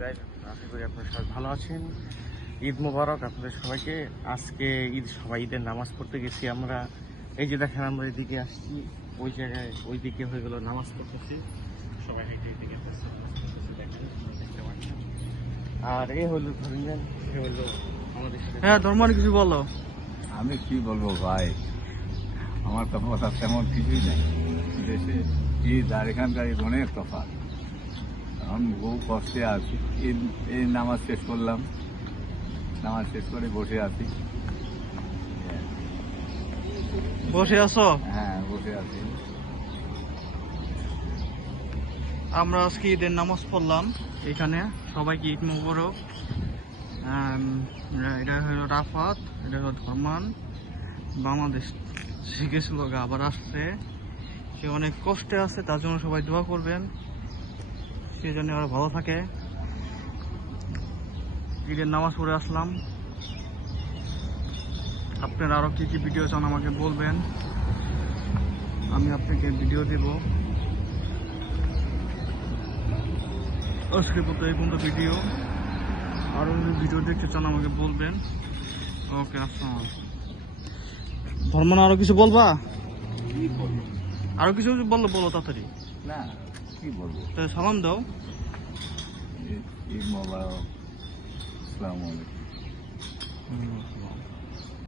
Guys, আশা করি আপনারা সবাই ভালো আছেন। ঈদ মোবারক আপনাদের সবাইকে। আজকে ঈদ, সবাই ঈদের নামাজ পড়তে গেছি আমরা। এই যে দেখেন, আমরা এদিকে আসছি, ওই জায়গায় ওইদিকে হয়ে গেল নামাজ পড়তেছি। সবাই হেঁটে এদিকে আসতেছে, নামাজ পড়তেছে, দেখেন দেখতে পাচ্ছেন। আর এ হলো ধরেন, এ হলো আমাদের সাথে। হ্যাঁ, ধর্মার কিছু বলো। আমি কি বলবো ভাই, আমার তো কথা তেমন কিছুই নাই। দেশে ঈদ আর এখানকার ঈদ অনেক তফাৎ। এখন বহু কষ্টে আছি। এই নামাজ শেষ করলাম, নামাজ শেষ করে বসে আছি। বসে আছো? হ্যাঁ, বসে আছি। আমরা আজকে ঈদের নামাজ পড়লাম এখানে। সবাইকে ঈদ মোবারক। এটা হলো রাফাত, এটা হলো ধর্মান। বাংলাদেশ শিখেছিল, আবার আসছে। সে অনেক কষ্টে আছে, তার জন্য সবাই দোয়া করবেন, সেই জন্য আরো ভালো থাকে। ঈদের নামাজ পড়ে আসলাম। আপনারা আরো কি কি ভিডিও চান আমাকে বলবেন, আমি আপনাকে ভিডিও দেব। আজকে পর্যন্ত এই পর্যন্ত ভিডিও। আরো যদি ভিডিও দেখতে চান আমাকে বলবেন। ওকে, আসসালাম। ধর্মনা আরো কিছু বলবা? কি বলবো? আরো কিছু বললো, বলো তাড়াতাড়ি। না, কি বলবো? তাহলে সালাম দাও। ঈদ মোবারক। আসসালামু আলাইকুম।